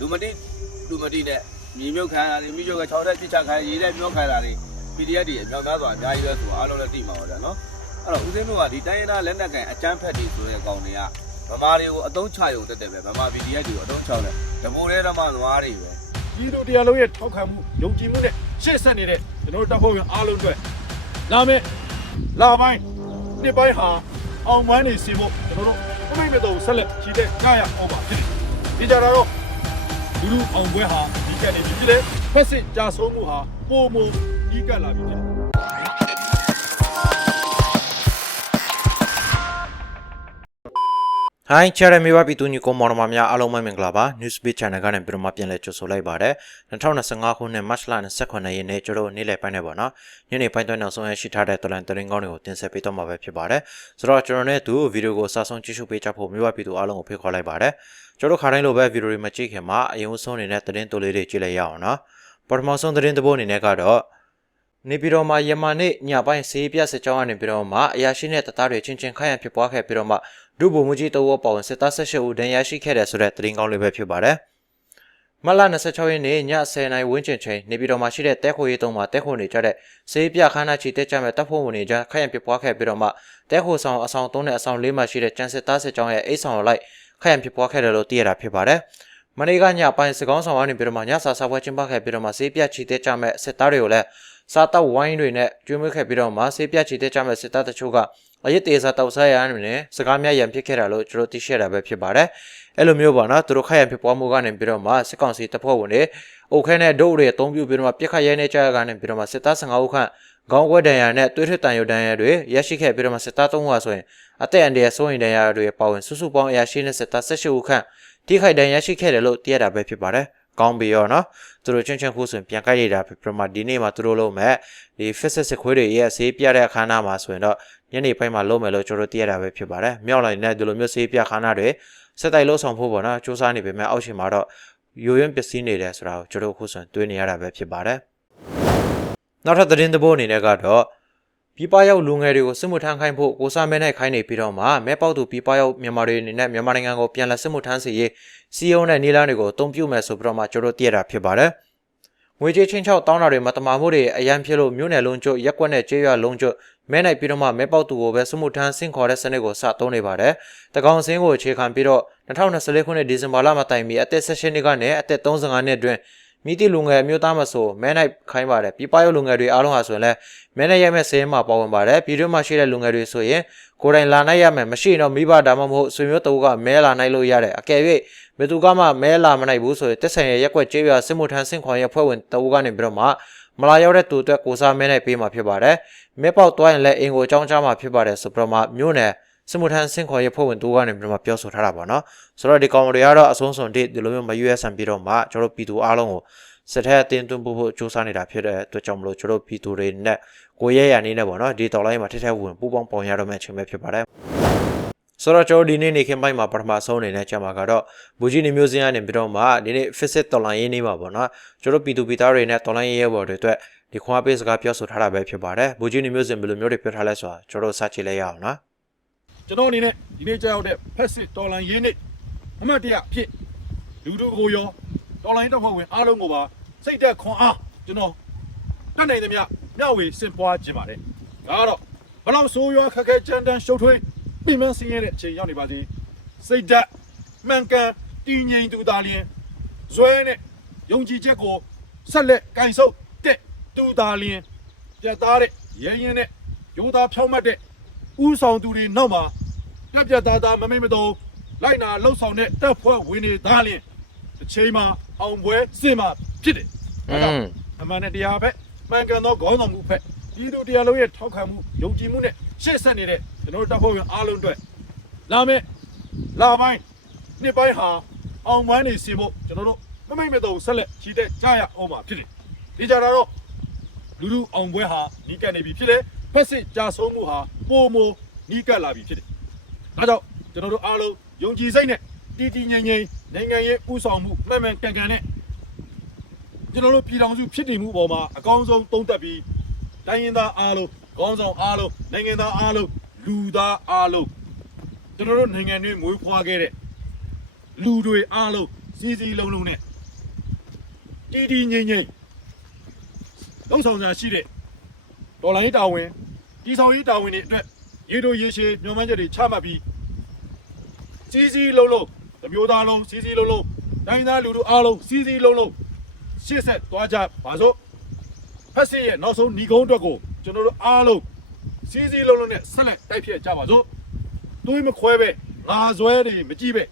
လူမတိလူမတိနဲ့မြေမြုပ်ခံတာတွေမြေမြုပ်က6တက်ပြစ်ချခံရေးတဲ့မြုပ်ခံတာတွေ PDF တွေအမြောက်များစွာအများကြီးပဲဆိုတော့အားလုံးလည်းသိမှာပါဗျာနော်အဲ့တော့ဦးစင်းတို့ကဒီတိုင်းရင်းသားလက်နက်ကန်အကြမ်းဖက်တွေဆိုတဲ့ကောင်တွေကဗမာတွေကိုအတုံးချရုံတက်တယ်ပဲဗမာ PDF တွေကိုအတုံးချတယ်တဘိုးထဲတော့မှနွားတွေပဲဒီလိုတရားလုံးရဲ့ထောက်ခံမှုယုံကြည်မှုနဲ့ရှေ့ဆက်နေတဲ့ကျွန်တော်တို့တပ်ဖွဲ့ဝင်အားလုံးအတွက်လာမယ့်လာပိုင်းနှစ်ပိုင်းဟာအောင်ပန်းနေစီဖို့ကျွန်တော်တို့အမိတ်မတော်ဆက်လက်ချီတဲ့ကြရအောင်ပါဖြစ်တယ်ဒီကြတာတော့ လူလူအောင်ပွဲဟာဒီကနေ့ဖြစ်တယ်ဖက်စစ်ကြာဆုံးမှုဟာပုံမဒီကလာပြီဖြစ်တယ်ဟိုင်းချရမေဝပြည်သူညီကိုမော်တော်မများအားလုံးပဲမင်္ဂလာပါ Newsbeat Channel ကနေပြန်မပြန်လဲကြိုဆိုလိုက်ပါတယ်2025ခုနှစ် March လ29ရက်နေ့ကျတော့နေ့လယ်ပိုင်းနဲ့ပေါ့နော်ညနေပိုင်းတွင်နောက်ဆုံးရရှိထားတဲ့တလန်တရင်ကောင်းတွေကိုတင်ဆက်ပေးတော့မှာပဲဖြစ်ပါတယ်ဆိုတော့ကျွန်တော်နဲ့သူဗီဒီယိုကိုစာဆုံးကြည့်ရှုပေးကြဖို့မေဝပြည်သူအားလုံးကိုဖိတ်ခေါ်လိုက်ပါတယ် ကျွန်တော်ခါတိုင်းလိုပဲဗီဒီယိုတွေမကြည့်ခင်မှာအရင်ဆုံးနေတဲ့တရင်တိုလေးတွေကြည့်လိုက်ရအောင်နော်ပထမဆုံးတရင်တစ်ပုဒ်အနေနဲ့ကတော့နေပြည်တော်မှာယမနေ့ညပိုင်းဆေးပြစစ်ကြောင်းကနေပြီးတော့မှအရာရှိနဲ့တသားတွေချင်းချင်းခိုင်ရန်ဖြစ်ပွားခဲ့ပြီးတော့မှဒုဗိုလ်မှူးကြီးတဝောပါဝင်စစ်သား၁၈ဦးဒဏ်ရာရှိခဲ့တယ်ဆိုတဲ့သတင်းကောင်းလေးပဲဖြစ်ပါတယ်။မတ်လ26ရက်နေ့ည10:00နာရီဝန်းကျင်ချိန်နေပြည်တော်မှာရှိတဲ့တဲခိုရေးတုံးမှာတဲခိုနေကြတဲ့ဆေးပြခန်းနာချီတက်ကြမဲ့တပ်ဖွဲ့ဝင်တွေကြားခိုင်ရန်ဖြစ်ပွားခဲ့ပြီးတော့မှတဲခိုဆောင်အဆောင်3နဲ့အဆောင်4မှာရှိတဲ့ကျန်းစစ်သားစစ်ကြောင်းရဲ့အိတ်ဆောင်လိုက် ခိုင်ရန်ဖြစ်ပွားခဲ့တယ်လို့သိရတာဖြစ်ပါတယ်။မနေ့ကညပိုင်းစကောင်းဆောင်ကနေပြီးတော့မှညစာစာပွဲကျင်းပခဲ့ပြီးတော့မှဆေးပြချီတက်ကြမဲ့စစ်သားတွေကိုလည်းစားတောက်ဝိုင်းတွေနဲ့ကျွေးမွေးခဲ့ပြီးတော့မှဆေးပြချီတက်ကြမဲ့စစ်သားတချို့ကအရစ်တေစာတောက်ဆားရန်တွေနဲ့စကားများရန်ဖြစ်ခဲ့တာလို့ကျွန်တော်သိရှိရတာပဲဖြစ်ပါတယ်။အဲ့လိုမျိုးပေါ့နော်သူတို့ခိုက်ရန်ဖြစ်ပွားမှုကနေပြီးတော့မှစစ်ကောင်စီတပ်ဖွဲ့ဝင်တွေအုတ်ခဲနဲ့ဒုတ်တွေအသုံးပြုပြီးတော့မှပြစ်ခတ်ရဲနေကြရကနေပြီးတော့မှစစ်သား15ဦးခန့် ခေါင်းခွဲဒဏ်ရာနဲ့သွေးထွက်တန်ရုပ်ဒဏ်ရာတွေရရှိခဲ့ပြီးတော့မှစစ်သား3ဦးဟာဆိုရင်အသက်အန္တရာယ်စိုးရိမ်ဒဏ်ရာတွေပါဝင်စုစုပေါင်းအရာရှိနဲ့စစ်သား18ဦးခန့်ထိခိုက်ဒဏ်ရာရှိခဲ့တယ်လို့သိရတာပဲဖြစ်ပါတယ်။ကောင်းပြီရောနော်သူတို့ချင်းချင်းခုဆိုရင်ပြန်ကြိုက်ရတာဖြစ်ပြီးမှဒီနေ့မှာသူတို့လုံးမဲ့ဒီ fitness ခွေးတွေရဲ့ဆေးပြတဲ့အခမ်းအနားမှာဆိုရင်တော့ညနေပိုင်းမှာလုံးမယ်လို့ကျွန်တော်တို့သိရတာပဲဖြစ်ပါတယ်မြောက်လိုက်တဲ့ဒီလိုမျိုးဆေးပြခမ်းနားတွေစက်တိုက်လို့ဆောင်ဖို့ပေါ့နော်စူးစမ်းနေပေမဲ့အောက်ရှင်မှာတော့ယိုယွင်းပစ္စည်းနေတယ်ဆိုတာကိုကျွန်တော်တို့ခုဆိုရင်တွေးနေရတာပဲဖြစ်ပါတယ် နောက်ထပ်သတင်းသဘောအနေနဲ့ကတော့ပြည်ပရောက်လူငယ်တွေကိုစစ်မှုထမ်းခိုင်းဖို့ကိုစားမဲနဲ့ခိုင်းနေပြီးတော့မှမဲပေါက်သူပြည်ပရောက်မြန်မာတွေအနေနဲ့မြန်မာနိုင်ငံကိုပြန်လည်စစ်မှုထမ်းစေရေးစီယုံတဲ့နေလားတွေကိုအသုံးပြုမယ်ဆိုပြီးတော့မှကျွန်တော်တို့သိရတာဖြစ်ပါတယ်ငွေကြေးချင်းချောက်တောင်းတာတွေမတမာမှုတွေအရန်ဖြစ်လို့မြို့နယ်လုံးကျွတ်ရက်ကွက်နဲ့ကျေးရွာလုံးကျွတ်မဲနိုင်ပြီးတော့မှမဲပေါက်သူကိုပဲစစ်မှုထမ်းဆင့်ခေါ်တဲ့စနစ်ကိုစသုံးနေပါတယ်။တကောင်စင်းကိုအခြေခံပြီးတော့2024ခုနှစ်ဒီဇင်ဘာလမှာတိုင်ပြီးအသက်16နှစ်ကနေအသက်35နှစ်အတွင်း မိတိလူငယ်အမျိုးသားမဆိုမဲနိုင်ခိုင်းပါတယ်။ပြပရုပ်လူငယ်တွေအားလုံးဟာဆိုရင်လည်းမဲနိုင်ရမယ့်စင်းမှာပါဝင်ပါတယ်။ပြည်တွင်းမှာရှိတဲ့လူငယ်တွေဆိုရင်ကိုယ်တိုင်လာနိုင်ရမယ်မရှိတော့မိဘဒါမှမဟုတ်ဆွေမျိုးတအုပ်ကမဲလာနိုင်လို့ရတယ်။အကယ်၍ဘယ်သူကမှမဲလာမနိုင်ဘူးဆိုရင်တက်ဆိုင်ရဲ့ရက်ွက်ကျေးရွာစစ်မှုထမ်းဆင့်ခေါ်ရဲ့ဖွဲ့ဝင်တအုပ်ကနေပြီးတော့မှမလာရောက်တဲ့သူအတွက်ကိုစားမဲနိုင်ပေးမှာဖြစ်ပါတယ်။မဲပေါက်သွားရင်လည်းအင်ကိုအကြောင်းကြားမှာဖြစ်ပါတယ်ဆိုပြီးတော့မှမြို့နယ် စစ်မှုထမ်းဆင့်ခေါ်ရဲ့ဖွဲ့ဝင်တူကနေပြီးတော့မှပြောဆိုထားတာပါနော်။ဆိုတော့ဒီကောင်တွေကတော့အဆုံးစွန်တိဒီလိုမျိုးမရွေးဆန်ပြီးတော့မှကျွန်တော်ပြည်သူအားလုံးကိုစစ်ထက်အတင်းသွင်းဖို့စူးစမ်းနေတာဖြစ်တဲ့အတွက်ကြောင့်မလို့ကျွန်တော်ပြည်သူတွေနဲ့ကိုရဲရနေနဲ့ပေါ့နော်ဒီတော်လိုင်းမှာထက်ထက်ဝင်ပူပေါင်းပေါင်ရတော့မယ့်အချိန်ပဲဖြစ်ပါတယ်ဆိုတော့ကျွန်တော်ဒီနေ့နေခင်းပိုင်းမှာပထမဆုံးအနေနဲ့ကြာမှာကတော့ဘူကြီးနေမျိုးစင်းကနေပြီးတော့မှဒီနေ့ visit တော်လိုင်းရေးနေမှာပေါ့နော်ကျွန်တော်ပြည်သူပြည်သားတွေနဲ့တော်လိုင်းရေးရဲဘော်တွေအတွက်ဒီခွန်အားပေးစကားပြောဆိုထားတာပဲဖြစ်ပါတယ်ဘူကြီးနေမျိုးစင်းဘယ်လိုမျိုးတွေပြောထားလဲဆိုတာကျွန်တော်စချေလိုက်ရအောင်နော် ကျွန်တော်အနေနဲ့ဒီနေ့ကြောက်တဲ့ဖက်စစ်တော်လန်ရင်းနစ်အမှတ်တရအဖြစ်လူတို့ကိုရောတော်လိုင်းတပ်ဖွဲ့ဝင်အားလုံးကိုပါစိတ်သက်ခွန်အားကျွန်တော်တတ်နိုင်သမျှမျှဝေစင်ပွားခြင်းပါတယ်ဒါကတော့ဘလောက်ဆိုးရွားခက်ခဲကြမ်းတမ်းရှုပ်ထွေးပြင်ပန်းစင်းရတဲ့အချိန်ရောက်နေပါစေစိတ်သက်မှန်ကန်တည်ငြိမ်သူသားလျင်ဇွဲနဲ့ယုံကြည်ချက်ကိုဆက်လက်ကင်ဆုပ်တဲ့သူသားလျင်ပြတ်သားတဲ့ရဲရင်နဲ့ရိုးသားဖြောင်းမှတ်တဲ့ ဥဆောင်သူတွေနောက်မှာပြက်ပြက်သားသားမမိတ်မတော်လိုက်နာလှုပ်ဆောင်တဲ့တပ်ဖွဲ့ဝင်တွေသားလျင်တစ်ချိန်မှာအောင်ပွဲစင်မှာဖြစ်တယ်อืมအမှန်နဲ့တရားပဲမှန်ကန်သောခေါင်းဆောင်မှုဖက်ဒီလိုတရားလုံးရဲ့ထောက်ခံမှုယုံကြည်မှုနဲ့ရှေ့ဆက်နေတဲ့ကျွန်တော်တို့တပ်ဖွဲ့ဝင်အားလုံးအတွက်လာမယ့်လာပိုင်းနှစ်ပိုင်းဟာအောင်ပန်းနေစီဖို့ကျွန်တော်တို့မမိတ်မတော်ဆက်လက်ချီတဲ့ကြားရအောင်မှာဖြစ်တယ်ဒီကြတာတော့လူလူအောင်ပွဲဟာနီးကပ်နေပြီဖြစ်တယ်ဖက်စစ်ကြာဆုံးမှုဟာ ပိုမိုနီးကပ်လာပြီဖြစ်တယ်ဒါကြောင့်ကျွန်တော်တို့အားလုံးယုံကြည်စိတ်နဲ့တည်တည်ငြိမ်ငြိမ်နိုင်ငံရေးဥဆောင်မှုမှန်မှန်ကန်ကန်နဲ့ကျွန်တော်တို့ပြည်ထောင်စုဖြစ်တည်မှုပေါ်မှာအကောင်းဆုံးသုံးသပ်ပြီးတိုင်းရင်းသားအားလုံးခေါင်းဆောင်အားလုံးနိုင်ငံသားအားလုံးလူသားအားလုံးကျွန်တော်တို့နိုင်ငံတွင်းမွေးဖွားခဲ့တဲ့လူတွေအားလုံးစီစီလုံးလုံးနဲ့တီတီငိမ့်ငိမ့်လုံးဆောင်စာရှိတဲ့ဒေါ်လာရေးတာဝန် တီဆောင်ရေးတာဝန်တွေအတွက်ရေတိုရေရှည်ညှို့မှန်းချက်တွေချမှတ်ပြီးစီစီလုံးလုံးတစ်မျိုးသားလုံးစီစီလုံးလုံးတိုင်းသားလူတို့အားလုံးစီစီလုံးလုံးရှေ့ဆက်သွားကြပါစို့ဖက်စစ်ရဲ့နောက်ဆုံးညီကုန်းအတွက်ကိုကျွန်တော်တို့အားလုံးစီစီလုံးလုံးနဲ့ဆက်လက်တိုက်ဖြတ်ကြပါစို့သွေးမခွဲပဲငါဇွဲတွေမကြည့်ပဲ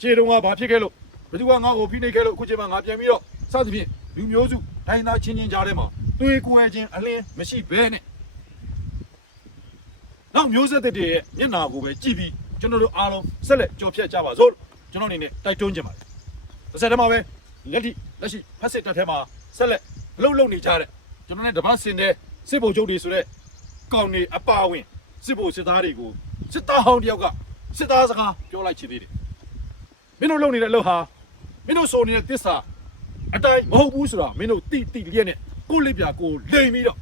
ခြေတုံးကဘာဖြစ်ခဲ့လို့ဘယ်သူကငါ့ကိုဖိနှိပ်ခဲ့လို့အခုချိန်မှာငါပြန်ပြီးတော့စသဖြင့်လူမျိုးစုတိုင်းသားချင်းချင်းကြားထဲမှာတွေးကွဲခြင်းအလင်းမရှိဘဲနဲ့ နောက်မျိုးဆက်တဲ့ရဲ့မျက်နာကိုပဲကြည့်ပြီးကျွန်တော်တို့အားလုံးဆက်လက်ကြော်ဖြတ်ကြပါစို့ကျွန်တော်အနေနဲ့တိုက်တွန်းချင်ပါတယ်တစ်ဆက်တည်းမှာပဲလက်ထိလက်ရှိဖက်စစ်တပ်ထဲမှာဆက်လက်လှုပ်လှုပ်နေကြတဲ့ကျွန်တော်နဲ့တပတ်စင်တဲ့စစ်ဗိုလ်ချုပ်တွေဆိုတဲ့ကောင်တွေအပါအဝင်စစ်ဗိုလ်စစ်သားတွေကိုစစ်သားဟောင်းတယောက်ကစစ်သားစကားပြောလိုက်ချင်သေးတယ်မင်းတို့လုပ်နေတဲ့အလုပ်ဟာမင်းတို့ဆိုနေတဲ့တစ္ဆာအတိုင်းမဟုတ်ဘူးဆိုတာမင်းတို့တိတိလျက်နဲ့ကိုယ့်လက်ပြကိုလိမ်ပြီးတော့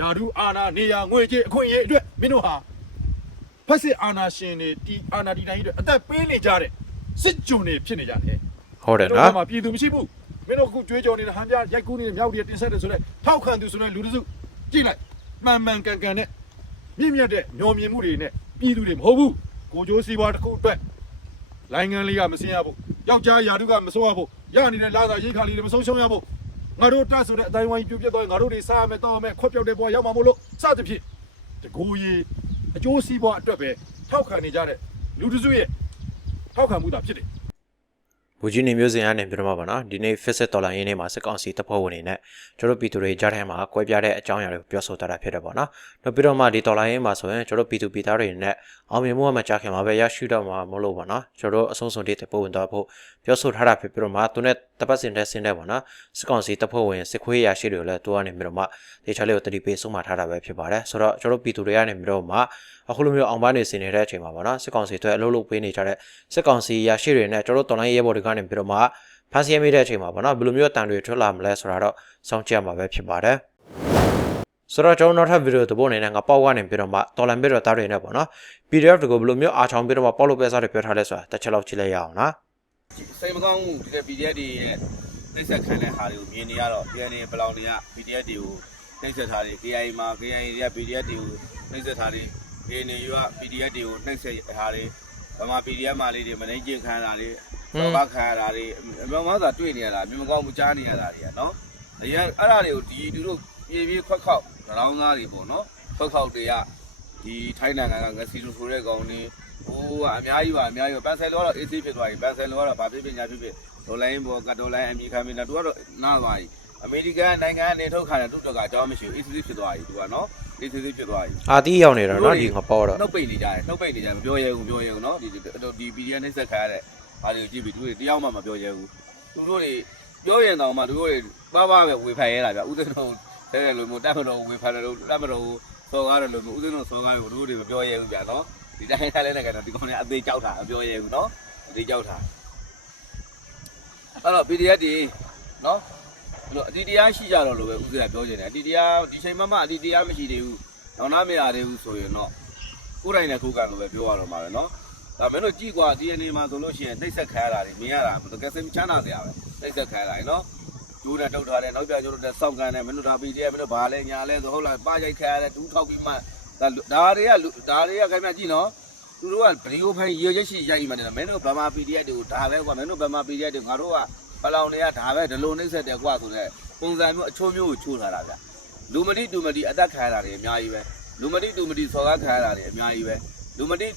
ယာဒူအာနာနေရငွေကြေးအခွင့်အရေးအတွက်မင်းတို့ဟာဖက်စစ်အာနာရှင်တွေတီအာနာတီတိုင်းတွေအသက်ပေးနေကြတဲ့စစ်ကြုံတွေဖြစ်နေကြတယ်ဟုတ်တယ်တို့နော်ကမှပြည်သူမရှိဘူးမင်းတို့အခုကြွေးကြော်နေတဲ့ဟန်ပြရိုက်ကူးနေတဲ့မြောက်တွေတင်ဆက်တယ်ဆိုတော့ထောက်ခံသူဆိုတဲ့လူတစုကြည့်လိုက်မှန်မှန်ကန်ကန်နဲ့မြင့်မြတ်တဲ့ညော်မြင်မှုတွေနဲ့ပြည်သူတွေမဟုတ်ဘူးကိုကြိုးစီးပွားတစ်ခုအတွက်လိုင်းငန်းလေးကမစင်ရဘူးယောက်ျားယာတုကမစိုးရဘူးရနေတဲ့လာသာရိတ်ခါလေးတွေမဆုံးရှုံးရဘူး ငါတို့တတ်ဆိုတဲ့အတိုင်းဝိုင်းပြပြတ်သွားရင်ငါတို့တွေစားရမယ်တောင်းရမယ်ခွက်ပြောက်တဲ့ဘဝရောက်မှာမို့လို့စသဖြင့်တကူကြီးအကျိုးစီးပွားအတွက်ပဲထောက်ခံနေကြတဲ့လူတစုရဲ့ထောက်ခံမှုသာဖြစ်တယ် ဘူကြီးနေမျိုးစင်ကနေပြတော့မှာပါနော်ဒီနေ့ Fixed Dollar ရင်းနေမှာစစ်ကောင်စီတပ်ဖွဲ့ဝင်တွေနဲ့ကျွန်တော်ပြည်သူတွေကြားထဲမှာကွဲပြားတဲ့အကြောင်းအရာတွေကိုပြောဆိုတတ်တာဖြစ်တယ်ပေါ့နော်နောက်ပြီးတော့မှဒီ Dollar ရင်းမှာဆိုရင်ကျွန်တော်ပြည်သူပြည်သားတွေနဲ့အောင်မြင်မှုကမကြခင်မှာပဲရရှိတော့မှာမလို့ပေါ့နော်ကျွန်တော်အဆုံးစွန်တဲ့ပုံဝင်တော့ဖို့ပြောဆိုထားတာဖြစ်ပြီးတော့မှသူနဲ့တပတ်စင်တဲ့စင်တဲ့ပေါ့နော်စစ်ကောင်စီတပ်ဖွဲ့ဝင်စစ်ခွေးရရှိတွေကိုလည်းသူကနေပြီးတော့မှဒေချာလေးကိုတတိပေးဆုံးမထားတာပဲဖြစ်ပါတယ်ဆိုတော့ကျွန်တော်ပြည်သူတွေကနေပြီးတော့မှအခုလိုမျိုးအောင်ပန်းနေစင်နေတဲ့အချိန်မှာပေါ့နော်စစ်ကောင်စီတွေအလုပ်လုပ်ပေးနေကြတဲ့စစ်ကောင်စီရရှိတွေနဲ့ကျွန်တော်တော်လိုင်းရဲဘော်တွေကနေပြီးတော့မှဖန်စီရမိတဲ့အချိန်မှာပေါ့နော်ဘယ်လိုမျိုးတန်တွေထွက်လာမလဲဆိုတာတော့စောင့်ကြည့်ရမှာပဲဖြစ်ပါတယ်ဆိုတော့ကျွန်တော်နောက်ထပ်ဗီဒီယိုတစ်ပုဒ်အနေနဲ့ငါပေါက်ကနေပြီးတော့မှတော်လန်ပြီးတော့တားတွေနဲ့ပေါ့နော် PDF တကူဘယ်လိုမျိုးအားချောင်းပြီးတော့မှပေါက်လို့ပဲစားတွေပြောထားလဲဆိုတာတစ်ချက်လောက်ကြည့်လိုက်ရအောင်နော်စိတ်မကောင်းဘူးဒီက PDF တွေရဲ့နှိမ့်ဆက်ခံတဲ့ဟာတွေကိုမြင်နေရတော့ DNA ဘလောင်တွေက PDF တွေကိုနှိမ့်ဆက်ထားတယ် KIA မှာ KIA တွေက PDF တွေကိုနှိမ့်ဆက်ထားတယ် KNU က PDF တွေကိုနှိမ့်ဆက်ထားတယ်ဗမာ PDF မှာလေးတွေမနိုင်ကျင်ခံရတာလေး တော့ဘာခံရတာလေးအမှန်မှန်သာတွေ့နေရတာမြင်မကောင်းဘူးကြားနေရတာတွေကနော်အရင်အဲ့ဒါတွေကိုဒီသူတို့ပြေးပြေးခွက်ခေါက်တောင်းသားတွေပေါ့နော်ခွက်ခေါက်တွေကဒီထိုင်းနိုင်ငံကငစီလူဆိုတဲ့ကောင်တွေဟိုကအများကြီးပါအများကြီးပါပန်ဆယ်လောကတော့ AC ဖြစ်သွားပြီပန်ဆယ်လောကတော့ဗာဖြစ်ဖြစ်ညာဖြစ်ဖြစ်ဒေါ်လာရင်းပေါ်ကဒေါ်လာရင်းအမေခံမင်းတော့သူကတော့နားသွားပြီအမေရိကန်နိုင်ငံကနေထုတ်ခါတယ်သူ့တော့ကအကြောင်းမရှိဘူး AC ဖြစ်သွားပြီသူကနော် AC ဖြစ်သွားပြီအာတီးရောက်နေတော့နော်ဒီငါပေါက်တော့နှုတ်ပိတ်နေကြတယ်နှုတ်ပိတ်နေကြတယ်မပြောရဲဘူးပြောရဲဘူးနော်ဒီဒီ PDF နှိမ့်ဆက်ခါရတဲ့ ဘာတွေကြည့်ပြီးသူတို့တယောက်မှမပြောရဲဘူးသူတို့တွေပြောရင်တောင်မှသူတို့တွေပါပါပဲဝေဖန်ရဲတာဗျဥစဉ်တော်တဲ့လိုမျိုးတတ်မတော်ဝေဖန်တယ်လို့တတ်မတော်စော်ကားတယ်လို့မျိုးဥစဉ်တော်စော်ကားတယ်သူတို့တွေမပြောရဲဘူးဗျနော်ဒီတိုင်းထားလဲနေကြတော့ဒီကောင်တွေအသေးကြောက်တာမပြောရဲဘူးနော်အသေးကြောက်တာအဲ့တော့ PDF ဒီနော်ဘလို့အတီတရားရှိကြတော့လို့ပဲဥစဉ်ကပြောနေတယ်အတီတရားဒီချိန်မှမှအတီတရားမရှိသေးဘူးတော့နားမရသေးဘူးဆိုရင်တော့ကိုယ်တိုင်နဲ့ခုခံလို့ပဲပြောရတော့မှာပဲနော် ဒါမင်းတို့ကြည့်ကွာ DNA မှာဆိုလို့ရှိရင်နှိမ့်ဆက်ခံရတာတွေမြင်ရတာဘယ်လိုကဲစိတ်ချမ်းသာကြရပဲနှိမ့်ဆက်ခံရတာเนาะကျိုးနဲ့တုတ်ထားတယ်နောက်ပြကျိုးနဲ့စောင့်ကန်တယ်မင်းတို့ဒါ PDF မင်းတို့ဘာလဲညာလဲဆိုဟုတ်လားပါရိုက်ခံရတယ်တူးထောက်ပြီးမှဒါဒါတွေကဒါတွေကခင်ဗျကြည့်နော် သူတို့ကဗီဒီယိုဖိုင်ရေချက်ရှိရိုက်မှနေတာမင်းတို့ဗမာ PDF တွေကိုဒါပဲကွာမင်းတို့ဗမာ PDF တွေငါတို့ကပလောင်တွေကဒါပဲဒလိုနှိမ့်ဆက်တယ်ကွာဆိုတဲ့ပုံစံမျိုးအချိုးမျိုးကိုချိုးထားတာဗျလူမတိတူမတိအသက်ခံရတာတွေအများကြီးပဲလူမတိတူမတိစော်ကားခံရတာတွေအများကြီးပဲလူမတိ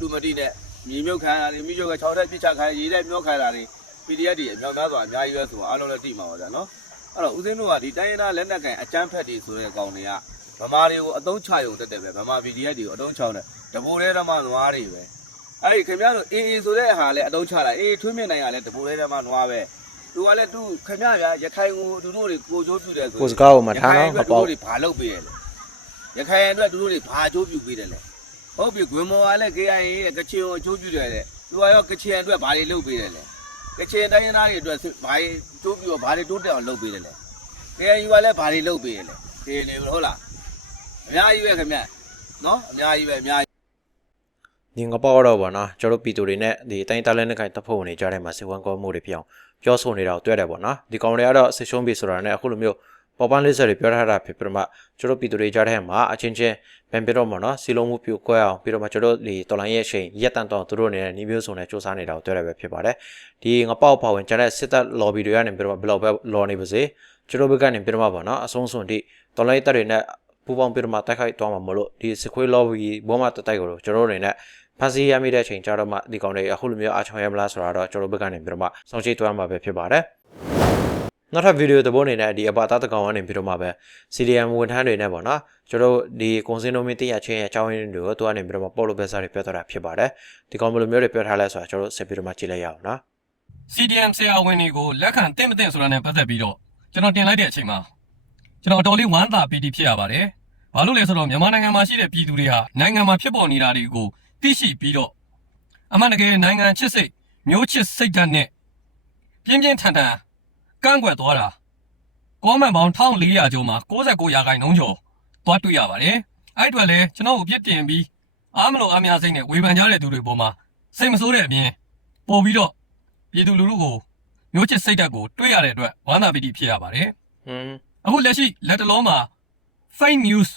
တူမတိနဲ့မြေမြုပ်ခံရတာတွေမိချုပ်က6တက်ပြစ်ချခံရရေးတဲ့မျောခံရတာတွေ PDF တွေအများများစွာအများကြီးပဲဆိုတော့အားလုံးလည်းသိမှာပါဗျာနော်အဲ့တော့ဦးစင်းတို့ကဒီတိုင်းရင်းသားလက်နက်ကန်အကြမ်းဖက်တွေဆိုတဲ့ကောင်တွေကဗမာတွေကိုအသုံးချရုံတက်တယ်ပဲဗမာ PDF တွေကိုအသုံးချောင်းတယ်တပူထဲဓမ္မနွားတွေပဲအဲ့ဒီခင်ဗျားတို့အေးအေးဆိုတဲ့ဟာလဲအတုံးချတာအေးထွေးမြင့်နိုင်ရလဲတပူထဲဓမ္မနွားပဲသူကလည်းသူခင်ဗျားဗျာရခိုင်ကိုသူတို့တွေကိုချိုးပြတယ်ဆိုကိုစကားကိုမထားတော့မသူပေါက်တို့တွေဘာလုပ်ပေးရလဲရခိုင်အတွက်သူတို့တွေဘာချိုးပြပေးတယ်လဲ ဟုတ်ပြီဂွင်မော်ကလည်း KIA ရဲ့ကချင်ကိုချိုးပြတယ်လေသူကရောကချင်အတွက်ဘာတွေလုပ်ပေးတယ်လဲကချင်တိုင်းရင်းသားတွေအတွက်ဘာတွေချိုးပြဘာတွေတိုးတက်အောင်လုပ်ပေးတယ်လဲ KIA ကလည်းဘာတွေလုပ်ပေးရလဲ KIA ဟုတ်လားအများကြီးပဲခင်ဗျာနော်အများကြီးပဲအများဒီငပေါ့တော့ဗောနော်ကျွန်တော်တို့ပြည်သူတွေနဲ့ဒီအတိုင်းသားလက်နဲ့ကိုင်တပ်ဖွဲ့ဝင်တွေကြားထဲမှာစေဝမ်းကောမှုတွေပြောင်းပြောဆိုနေတာကိုတွေ့ရတယ်ဗောနော်ဒီကောင်တွေကတော့ဆစ်ရှုံးပြီဆိုတာနဲ့အခုလိုမျိုး ပေါ်ပန်းလေးဆက်တွေပြောထားတာဖြစ်ပြီးတော့မှကျွန်တော်ပြည်သူတွေကြားထဲမှာအချင်းချင်းဗန်ပြတော့ဗောနော်စီလုံးမှုပြိုကွဲအောင်ပြီးတော့မှကျွန်တော်ဒီတော်လိုင်းရဲ့အချိန်ရက်တန်တော့သူတို့အနေနဲ့နှီးမျိုးစုံနဲ့စူးစမ်းနေတာကိုတွေ့ရပဲဖြစ်ပါတယ်ဒီငပေါ့ပါဝင်ကျန်တဲ့စစ်တပ် lobby တွေကနေပြီးတော့ဘယ်လောက်ပဲလော်နေပါစေကျွန်တော်ဘက်ကနေပြီးတော့မှဗောနော်အဆုံးစွန်ဒီတော်လိုင်းတပ်တွေနဲ့ပူပေါင်းပြီးတော့မှတိုက်ခိုက်သွားမှာမလို့ဒီစခွေး lobby ဘောမတိုက်ကိုကျွန်တော်တို့အနေနဲ့ဖန်စီရမိတဲ့အချိန်ကြတော့မှဒီကောင်တွေအခုလိုမျိုးအားချောင်းရမလားဆိုတာတော့ကျွန်တော်ဘက်ကနေပြီးတော့မှစောင့်ကြည့်သွားမှာပဲဖြစ်ပါတယ် နောက်ထပ်ဗီဒီယိုသဘောအနေနဲ့ဒီအပါသားတကောင်ကနေပြီးတော့မှပဲ CDM ဝန်ထမ်းတွေနဲ့ပေါ့နော်ကျွန်တော်ဒီကွန်စင်နိုမီတရချင်းရဲ့အကြောင်းရင်းတွေကိုသူကနေပြီးတော့မှပေါ်လိုပဲစားတွေပြောထားတာဖြစ်ပါတယ်ဒီကောင်ဘယ်လိုမျိုးတွေပြောထားလဲဆိုတာကျွန်တော်ဆက်ပြီးတော့မှကြည့်လိုက်ရအောင်နော် CDM ဆရာဝန်တွေကိုလက်ခံတင်မတင်ဆိုတာနဲ့ပတ်သက်ပြီးတော့ကျွန်တော်တင်လိုက်တဲ့အချိန်မှာကျွန်တော်အတော်လေးဝမ်းသာပီတိဖြစ်ရပါတယ်။ဘာလို့လဲဆိုတော့မြန်မာနိုင်ငံမှာရှိတဲ့ပြည်သူတွေဟာနိုင်ငံမှာဖြစ်ပေါ်နေတာတွေကိုသိရှိပြီးတော့အမှန်တကယ်နိုင်ငံချစ်စိတ်မျိုးချစ်စိတ်ဓာတ်နဲ့ပြင်းပြင်းထန်ထန် ကန့်ကွက်သွားတာကောမန့်ပေါင်း1400ကျော်မှာ69ရာခိုင်နှုန်းကျော်သွားတွေ့ရပါတယ်။အဲ့အအတွက်လည်းကျွန်တော်ကိုပြစ်တင်ပြီးအားမလို့အားမရစိတ်နဲ့ဝေဖန်ကြတဲ့သူတွေပေါ်မှာစိတ်မဆိုးတဲ့အပြင်ပို့ပြီးတော့ပြည်သူလူထုကိုမျိုးချစ်စိတ်ဓာတ်ကိုတွေ့ရတဲ့အတွက်ဝမ်းသာပီတိဖြစ်ရပါတယ်ဟွန်း။အခုလက်ရှိလက်တလုံးမှာ fake news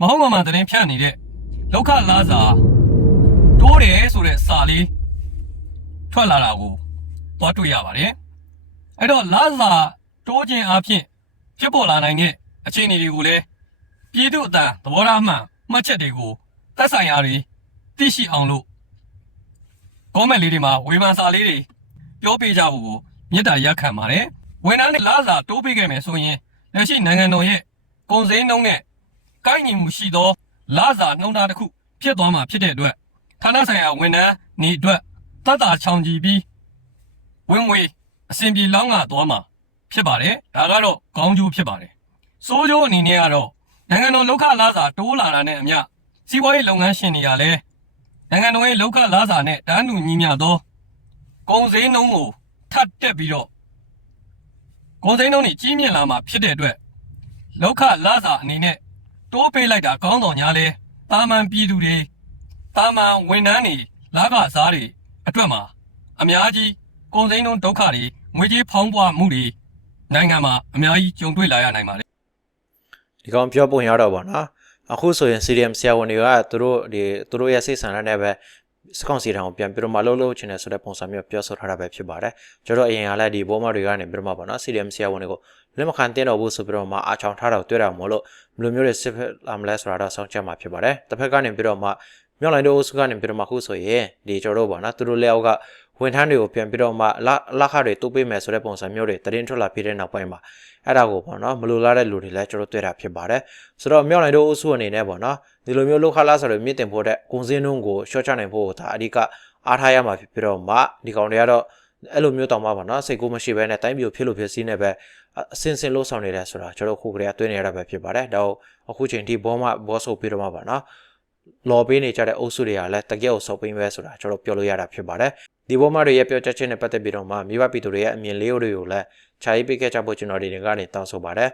မဟုတ်မှန်မှန်သတင်းဖြန့်နေတဲ့လောက်ခလာစာတိုးတယ်ဆိုတဲ့စာလေးထွက်လာတာကိုသွားတွေ့ရပါတယ်။ အဲ့တော့လာစာတိုးခြင်းအပြင်ဖြစ်ပေါ်လာနိုင်တဲ့အခြေအနေတွေကိုလည်းပြည်သူအတန်သဘောထားမှန်မှတ်ချက်တွေကိုသက်ဆိုင်ရာတွေသိရှိအောင်လို့ကောမန့်လေးတွေမှာဝေဖန်စာလေးတွေပြောပြကြဖို့ကိုမြစ်တာရက်ခံပါတယ်။ဝန်ထမ်းတွေလာစာတိုးပေးခဲ့မယ်ဆိုရင်လက်ရှိနိုင်ငံတော်ရဲ့ကုန်စည်နှုန်းနဲ့ကိုက်ညီမှုရှိသောလာစာနှုန်းထားတစ်ခုဖြစ်သွားမှာဖြစ်တဲ့အတွက်ဌာနဆိုင်ရာဝန်ထမ်းနေအတွက်တတ်တာချောင်ကြည့်ပြီးဝင်ငွေ အစဉ်ပြေလောင်းကသွားမှာဖြစ်ပါတယ်။ဒါကတော့ကောင်းကျိုးဖြစ်ပါတယ်။စိုးကျိုးအနေနဲ့ကတော့နိုင်ငံတော်လောက်ခလာစာတိုးလာတာနဲ့အမျှစီးပွားရေးလုပ်ငန်းရှင်တွေကလည်းနိုင်ငံတော်ရဲ့လောက်ခလာစာနဲ့တန်းတူညီမျှသောကုန်စည်နှုန်းကိုထပ်တက်ပြီးတော့ကုန်စည်နှုန်းတွေကြီးမြင့်လာမှာဖြစ်တဲ့အတွက်လောက်ခလာစာအနေနဲ့တိုးပေးလိုက်တာကောင်းတော်ညာလဲတာမန်ပြည်သူတွေတာမန်ဝန်ထမ်းတွေလာခစားတွေအတွက်မှာအများကြီးကုန်စည်နှုန်းဒုက္ခတွေ ငွေကြေးဖောင်းပွားမှုတွေနိုင်ငံမှာအများကြီးကြုံတွေ့လာရနိုင်ပါတယ်ဒီကောင်ပြောပုံရတော့ဗောနော်အခုဆိုရင် CDM ဆရာဝန်တွေကသူတို့ဒီသူတို့ရဲ့စိတ်ဆန္ဒနဲ့ပဲစကောင်စီထောင်ပြန်ပြီးတော့မလှုပ်လှုပ်ချင်တယ်ဆိုတဲ့ပုံစံမျိုးပြောဆိုထားတာပဲဖြစ်ပါတယ်ကျွန်တော်အရင်ကလည်းဒီဘောမတွေကနေပြီးတော့မှဗောနော် CDM ဆရာဝန်တွေကိုလက်မခံတင်တော့ဘူးဆိုပြီးတော့မှအားချောင်ထားတာကိုတွေ့တာမို့လို့ဘယ်လိုမျိုးတွေစစ်ဖက်လာမလဲဆိုတာတော့စောင့်ကြည့်မှာဖြစ်ပါတယ်တစ်ဖက်ကနေပြီးတော့မှမြောက်လိုင်းတို့အုပ်စုကနေပြီးတော့မှအခုဆိုရင်ဒီကျွန်တော်တို့ဗောနော်သူတို့လက်အောက်က ဝန်ထမ်းတွေကိုပြန်ပြီးတော့မှလာလာခတွေတိုးပေးမယ်ဆိုတဲ့ပုံစံမျိုးတွေတရင်ထွက်လာဖြစ်တဲ့နောက်ပိုင်းမှာအဲ့ဒါကိုပေါ့နော်မလိုလားတဲ့လူတွေလည်းကျွန်တော်တွေ့တာဖြစ်ပါတယ်ဆိုတော့မြောက်လိုင်းတို့အုပ်စုအနေနဲ့ပေါ့နော်ဒီလိုမျိုးလောက်ခလာဆိုတော့မြင့်တင်ဖို့တဲ့ဂုံစင်းနှုံးကိုရှော့ချနိုင်ဖို့ဒါအဓိကအားထားရမှာဖြစ်ပြီးတော့မှဒီကောင်တွေကတော့အဲ့လိုမျိုးတောင်မှပေါ့နော်စိတ်ကူးမရှိဘဲနဲ့တိုင်းပြည်ကိုဖြစ်လို့ဖြစ်စည်းနေပဲအစင်စင်လို့ဆောင်နေတယ်ဆိုတာကျွန်တော်ခုကလေးကတွေ့နေရတာပဲဖြစ်ပါတယ်ဒါအခုချိန်ထိဘောမဘောဆိုပြီးတော့မှပါနော် လော်ပေးနေကြတဲ့အုပ်စုတွေကလည်းတကယ်ကိုစော်ပင်းပဲဆိုတာကျွန်တော်ပြောလို့ရတာဖြစ်ပါတယ်ဒီဘောမတွေရဲ့ပြောချက်ချင်းနဲ့ပတ်သက်ပြီးတော့မှမိဘပြည်သူတွေရဲ့အမြင်လေးတွေကိုလည်းခြာရေးပေးခဲ့ကြဖို့ကျွန်တော်ဒီနေကနေတောင်းဆိုပါတယ်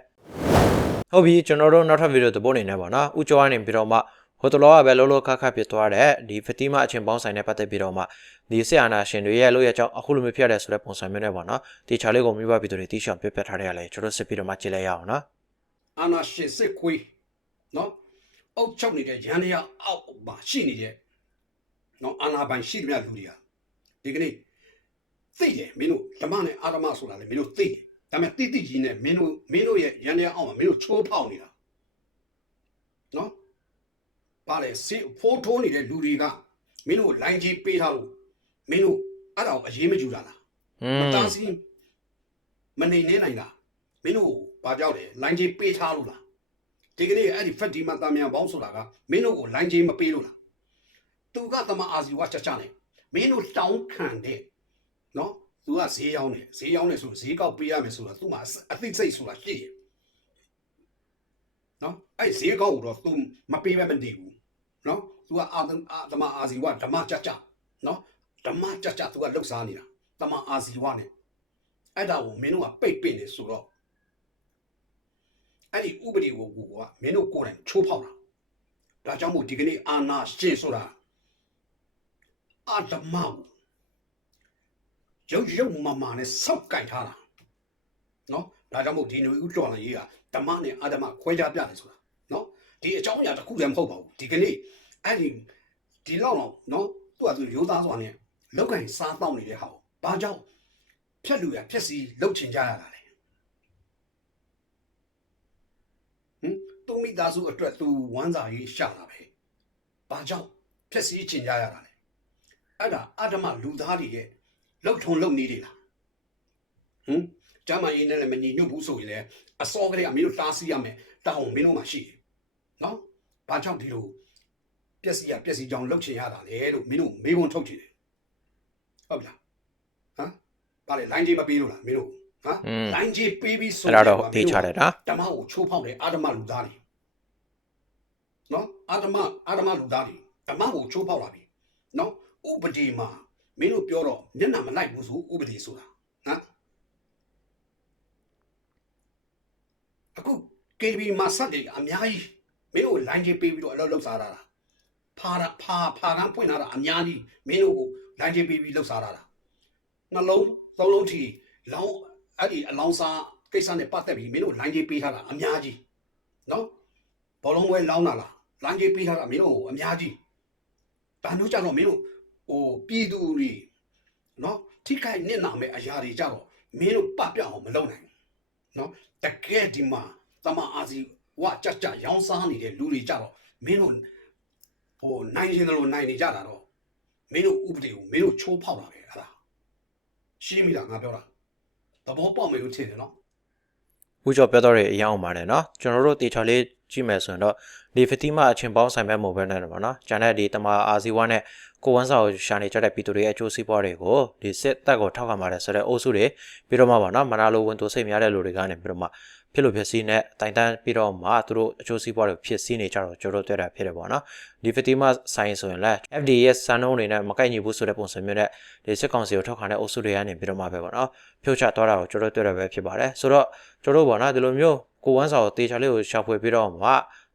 ဟုတ်ပြီကျွန်တော်တို့နောက်ထပ်ဗီဒီယိုသဘောနေနေပါနော်ဥကျော်ကနေပြီးတော့မှဟိုတလောကပဲလောလောခခဖြစ်သွားတဲ့ဒီဖတီမာအချင်းပေါင်းဆိုင်နဲ့ပတ်သက်ပြီးတော့မှဒီဆီအာနာရှင်တွေရဲ့လို့ရကြောင်းအခုလိုမျိုးဖြစ်ရတဲ့ဆိုတဲ့ပုံစံမျိုးနဲ့ပေါ့နော်ဒီချာလေးကိုမိဘပြည်သူတွေတီးရှောင်ပြပြထားတဲ့ရလဲကျွန်တော်စစ်ပြီးတော့မှကြည့်လိုက်ရအောင်နော်အာနာရှင်စစ်ခွေးနော် အောက်ချုပ်နေတဲ့ရန်ရအောက်မှာရှိနေတဲ့နော်အာနာပိုင်ရှိတဲ့လူတွေကဒီကနေ့သိတယ်မင်းတို့ဓမ္မနဲ့အာရမဆိုတာလေမင်းတို့သိတယ်ဒါပေမဲ့တိတိကြီးနဲ့မင်းတို့မင်းတို့ရဲ့ရန်ရအောက်မှာမင်းတို့ချိုးဖောက်နေတာနော်ပါလေစေဖိုးထိုးနေတဲ့လူတွေကမင်းတို့လိုင်းကြီးပေးထားလို့မင်းတို့အဲ့ဒါကိုအရေးမကြူတာလားอืမมတန်းစီမနေနေနိုင်လားမင်းတို့ဘာကြောက်လဲလိုင်းကြီးပေးထားလို့လား ဒီကနေ့အဲ့ဒီဖက်ဒီမတာမြန်ပေါင်းဆိုတာကမင်းတို့ကိုလိုင်းကြီးမပေးလို့လားသူကတမအာစီဝါချာချာနေမင်းတို့တောင်းခံတဲ့နော်သူကဈေးရောက်နေဈေးရောက်နေဆိုဈေးကောက်ပေးရမယ်ဆိုတာသူ့မှာအသိစိတ်ဆိုတာရှိတယ်နော်အဲ့ဈေးကောက်ကိုတော့သူမပေးဘဲမတည်ဘူးနော်သူကအာတမအာစီဝါဓမ္မချာချာနော်ဓမ္မချာချာသူကလှုပ်ရှားနေတာတမန်အာဇီဝနဲ့အဲ့ဒါကိုမင်းတို့ကပိတ်ပင်နေဆိုတော့ အဲ့ဒီဥပဒေကိုကိုကမင်းတို့ကိုယ်တိုင်ချိုးဖောက်တာဒါကြောင့်မို့ဒီကနေ့အာနာရှင်ဆိုတာအာဓမ္မကိုရုပ်ရုပ်မာမာနဲ့စောက်ကင်ထားတာနော်ဒါကြောင့်မို့ဒီနွေဦးတော်လည်းရေးကဓမ္မနဲ့အာဓမ္မခွဲခြားပြတယ်ဆိုတာနော်ဒီအကြောင်းအရာတစ်ခုလည်းမဟုတ်ပါဘူးဒီကနေ့အဲ့ဒီဒီလောက်တော့နော်သူ့အတူရိုးသားစွာနဲ့လောက်ကင်စားတော့နေတဲ့ဟာကိုဘာကြောင့်ဖြက်လူရဖြက်စီလှုပ်ချင်ကြရတာလဲဟင်သူ မိသားစုအတွက်သူဝမ်းစာရေးရှာတာပဲဘာကြောင့်ဖြက်စီချင်ကြရတာလဲအဲ့ဒါအဓမ္မလူသားတွေရဲ့လှုပ်ထုံလှုပ်နေတယ်လားဟင်ကျမ်းမာရေးနဲ့လည်းမညီညွတ်ဘူးဆိုရင်လည်းအစောကလေးအမင်းတို့တားဆီးရမယ်တောင်းမင်းတို့မှရှိတယ်နော်ဘာကြောင့်ဒီလိုပျက်စီးရပျက်စီးကြောင်လှုပ်ချင်ရတာလဲလို့မင်းတို့မေးခွန်းထုတ်ချင်တယ်ဟုတ်ပြီလားဟမ်ဘာလဲလိုင်းကြီးမပေးလို့လားမင်းတို့ဟမ်อืมလိုင်းကြီးပေးပြီးဆိုအဲ့ဒါတော့သိချတယ်နော်ဓမ္မကိုချိုးဖောက်တယ်အာဓမ္မလူသားတွေနော် အာဓမ္မအာဓမ္မလူသားတွေဓမ္မကိုချိုးဖောက်လာပြီနော်ဥပဒေမှာမင်းတို့ပြောတော့မျက်နှာမလိုက်ဘူးဆိုဥပဒေဆိုတာဟမ်အခု KB မှာစက်တွေအများကြီးမင်းတို့လိုင်းကြီးပေးပြီးတော့အလုပ်လုပ်စားတာလားဖာတာဖာဖာကန်းပွင့်လာတာအများကြီးမင်းတို့ကိုလိုင်းကြီးပေးပြီးလုပ်စားတာလားနှလုံးသုံးလုံးထီလောင်းအဲ့ဒီအလောင်းစားကိစ္စနဲ့ပတ်သက်ပြီးမင်းတို့လိုင်းကြီးပေးထားတာအများကြီးနော်ဘောလုံးဝဲလောင်းတာလား လိုင်းကြီးပေးထားတာမင်းတို့ကိုအများကြီးဒါမျိုးကြတော့မင်းတို့ဟိုပြည်သူတွေနော်ထိခိုက်နစ်နာမဲ့အရာတွေကြတော့မင်းတို့ပပြအောင်မလုပ်နိုင်ဘူးနော်တကယ်ဒီမှာတမအာစီဝကြကြရောင်းစားနေတဲ့လူတွေကြတော့မင်းတို့ဟိုနိုင်ရင်လို့နိုင်နေကြတာတော့မင်းတို့ဥပဒေကိုမင်းတို့ချိုးဖောက်တာပဲအဲ့ဒါရှင်းပြီလားငါပြောတာသဘောပေါက်မယ်လို့ထင်တယ်နော်ဦးကျော်ပြောတော့တဲ့အရာအောင်ပါတယ်နော်ကျွန်တော်တို့တေချာလေး ကြည့်မယ်ဆိုရင်တော့ဒီဖတီမာအချင်းပေါင်းဆိုင်မဲ့မိုဘိုင်းနဲ့တော့ဗောနော်ဂျန်တဲ့ဒီတမအာဇီဝါနဲ့ကိုဝန်းစာကိုရှာနေကြတဲ့ပြည်သူတွေရဲ့အကျိုးစီးပွားတွေကိုဒီစစ်တပ်ကိုထောက်ခံပါတယ်ဆိုတဲ့အုပ်စုတွေပြီးတော့မှဗောနော်မနာလိုဝင်သူစိတ်များတဲ့လူတွေကနေပြီးတော့မှ ဖြစ်လို့ဖြစ်စီနဲ့တိုင်တန်းပြီးတော့မှသူတို့အကျိုးစီးပွားတွေဖြစ်စီနေကြတော့ကျွန်တော်တို့တွေ့တာဖြစ်တယ်ဗောနော်ဒီဖတီမာဆိုင်ဆိုရင်လည်း FDA ရဲ့စံနှုန်းတွေနဲ့မကိုက်ညီဘူးဆိုတဲ့ပုံစံမျိုးနဲ့ဒီစစ်ကောင်စီကိုထောက်ခံတဲ့အုပ်စုတွေကနေပြီးတော့မှပဲဗောနော်ဖြုတ်ချသွားတာကိုကျွန်တော်တို့တွေ့ရပဲဖြစ်ပါတယ်ဆိုတော့ကျွန်တော်တို့ဗောနော်ဒီလိုမျိုးကိုဝန်းစာကိုတေချာလေးကိုရှာဖွေပြီးတော့မှ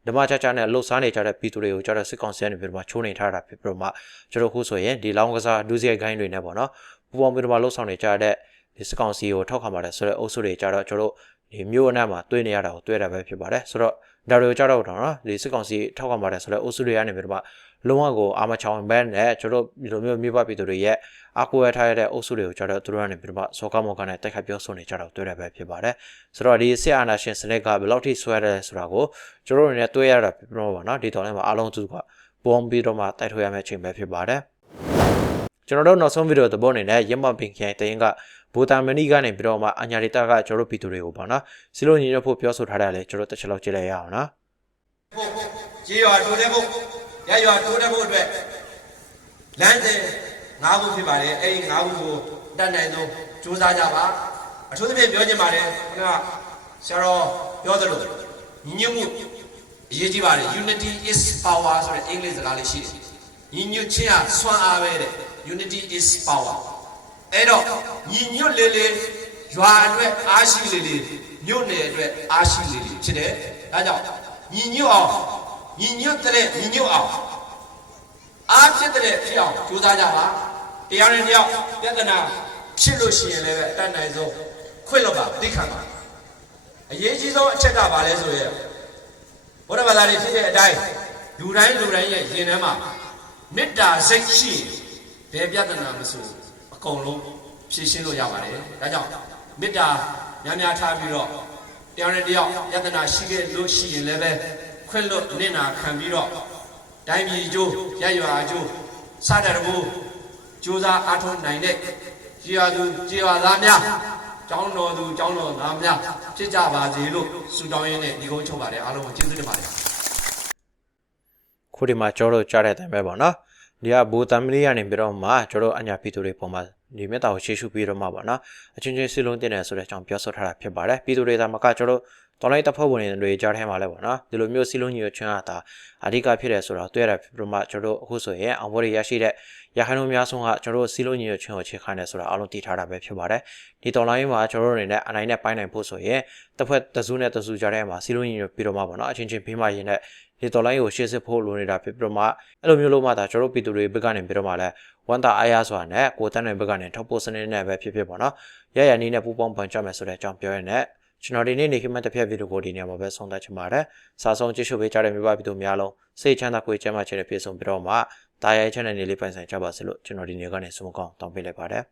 ဓမ္မချာချာနဲ့လှုပ်ရှားနေကြတဲ့ပြည်သူတွေကိုကျတော့စစ်ကောင်စီကနေပြီးတော့မှချိုးနေထားတာဖြစ်ပြီးတော့မှကျွန်တော်ခုဆိုရင်ဒီလောင်းကစားဒုစရိုက်ဂိုင်းတွေနဲ့ဗောနော်ပူပေါင်းပြီးတော့မှလှုပ်ဆောင်နေကြတဲ့ဒီစစ်ကောင်စီကိုထောက်ခံပါတယ်ဆိုတဲ့အုပ်စုတွေကျတော့ကျွန်တော်တို့ ဒီမျိုးအနက်မှာတွေ့နေရတာကိုတွေ့ရတာပဲဖြစ်ပါတယ်ဆိုတော့ဒါတွေကိုကြတော့တော့နော်ဒီစစ်ကောင်စီထောက်ခံပါတယ်ဆိုတဲ့အုပ်စုတွေကနေပြီးတော့မှလုံးဝကိုအာမချောင်ဘဲနဲ့ကျွန်တော်တို့ဒီလိုမျိုးမြို့ပပြည်သူတွေရဲ့အကူရထားရတဲ့အုပ်စုတွေကိုကြတော့သူတို့ကနေပြီးတော့မှစောကမောကနဲ့တိုက်ခိုက်ပြောဆိုနေကြတာကိုတွေ့ရပဲဖြစ်ပါတယ်ဆိုတော့ဒီစစ်အာဏာရှင်စနစ်ကဘယ်လောက်ထိဆွဲရဲဆိုတာကိုကျွန်တော်တို့အနေနဲ့တွေ့ရတာဖြစ်တော့ပါနော်ဒီတော်လည်းမှာအားလုံးသူကပုံပြီးတော့မှတိုက်ထုတ်ရမယ့်အချိန်ပဲဖြစ်ပါတယ်ကျွန်တော်တို့နောက်ဆုံးဗီဒီယိုသဘောအနေနဲ့ရမပင်ခိုင်တရင်က ဘူတန်မနီကနေပြီးတော့မှအညာဒေတာကကျွန်တော်တို့ပြည်သူတွေကိုပေါ့နော်စီလိုညီရဖို့ပြောဆိုထားတယ်လေကျွန်တော်တစ်ချက်လောက်ကြည့်လိုက်ရအောင်နော်ကြေးရွာတိုးတဲ့ဖို့ရရွာတိုးတဲ့ဖို့အတွက်လမ်းစဉ်၅ခုဖြစ်ပါတယ်အဲ့ဒီ၅ခုကိုတတ်နိုင်ဆုံးစူးစမ်းကြပါအထူးသဖြင့်ပြောချင်ပါတယ်ခုနကဆရာတော်ပြောသလိုညီညွတ်မှုအရေးကြီးပါတယ် unity is power ဆိုတဲ့အင်္ဂလိပ်စကားလေးရှိတယ်ညီညွတ်ခြင်းဟာစွမ်းအားပဲတဲ့ unity is power အဲ့တော့ညီညွတ်လေလေရွာအတွက်အားရှိလေလေမြို့နယ်အတွက်အားရှိလေလေဖြစ်တယ်ဒါကြောင့်ညီညွတ်အောင်ညီညွတ်တဲ့ညီညွတ်အောင်အားဖြစ်တဲ့ဖြစ်အောင်ကြိုးစားကြပါတရားနဲ့တရားပြဿနာဖြစ်လို့ရှိရင်လည်းပဲတတ်နိုင်ဆုံးခွင့်လို့ပါသိခံပါအရေးကြီးဆုံးအချက်ကဘာလဲဆိုရင်ဘုရားဘာသာတွေဖြစ်တဲ့အတိုင်းလူတိုင်းလူတိုင်းရဲ့ရင်ထဲမှာမေတ္တာစိတ်ရှိရင်ဘယ်ပြဿနာမဆိုအ ကုန်လုံးဖြေရှင်းလို့ရပါတယ်ဒါကြောင့်မေတ္တာများများထားပြီးတော့တရားနဲ့တရားယတနာရှိခဲ့လို့ရှိရင်လည်းပဲခွင့်လွတ်နင့်နာခံပြီးတော့တိုင်းပြည်ကျိုးရရွာကျိုးစတဲ့ဘုကြိုးစားအားထုတ်နိုင်တဲ့ကြည်ရွာသူကြည်ရွာသားများကျောင်းတော်သူကျောင်းတော်သားများဖြစ်ကြပါစေလို့ဆုတောင်းရင်းနဲ့ဒီကုန်းချုပ်ပါတယ်အားလုံးကိုကျေးဇူးတင်ပါတယ်ခုဒီမှာကျွန်တော်တို့ကြားတဲ့အတိုင်းပဲပေါ့နော်ဒီကဘူတမ်မလီကနေပြီးတော့မှကျွန်တော်တို့အညာပြည်သူတွေပုံမှာ ဒီမေတ္တာကိုရှေ့ရှုပြီးတော့မှပေါ့နော်အချင်းချင်းစီလုံးတင်တယ်ဆိုတဲ့အကြောင်းပြောဆိုထားတာဖြစ်ပါတယ်ပြည်သူတွေသာမကကျွန်တော်တို့တော်လိုင်းတပ်ဖွဲ့ဝင်တွေကြားထဲမှာလည်းပေါ့နော်ဒီလိုမျိုးစီလုံးညီရချွန်းအားတာအဓိကဖြစ်တယ်ဆိုတော့တွေ့ရတာဖြစ်ပြီးတော့မှကျွန်တော်တို့အခုဆိုရင်အောင်ပွဲတွေရရှိတဲ့ရဟန်းတို့များဆုံးကကျွန်တော်တို့စီလုံးညီရချွန်းကိုချေခိုင်းတယ်ဆိုတာအားလုံးသိထားတာပဲဖြစ်ပါတယ်ဒီတော်လိုင်းမှာကျွန်တော်တို့အနေနဲ့အနိုင်နဲ့ပိုင်းနိုင်ဖို့ဆိုရင်တစ်ဖက်တစုနဲ့တစုကြားထဲမှာစီလုံးညီရပြီးတော့မှပေါ့နော်အချင်းချင်းဖေးမရင်နဲ့ဒီတော်လိုင်းကိုရှေ့စစ်ဖို့လိုနေတာဖြစ်ပြီးတော့မှအဲ့လိုမျိုးလို့မှဒါကျွန်တော်တို့ပြည်သူတွေဘက်ကနေပြီးတော့မှလည်း ဝန်တာအားရစွာနဲ့ကိုတန်းတွေဘက်ကနေထောက်ပို့စနစ်နဲ့ပဲဖြစ်ဖြစ်ပေါ့နော်ရရနီးနဲ့ပူပေါင်းပန်ကြမယ်ဆိုတဲ့အကြောင်းပြောရတဲ့ကျွန်တော်ဒီနေ့နေခိမတ်တစ်ဖက်ဗီဒီယိုကိုဒီနေရာမှာပဲဆုံးသတ်ချင်ပါတယ်စာဆုံးကြည့်ရှုပေးကြတဲ့မိဘပြည်သူများလုံးစိတ်ချမ်းသာကိုယ်ကျန်းမာခြင်းနဲ့ပြည့်စုံပြီးတော့မှတာယာရဲ့ channel လေးလေးပိုင်ဆိုင်ကြပါစေလို့ကျွန်တော်ဒီနေ့ကနေဆုမကောင်းတောင်းပေးလိုက်ပါတယ်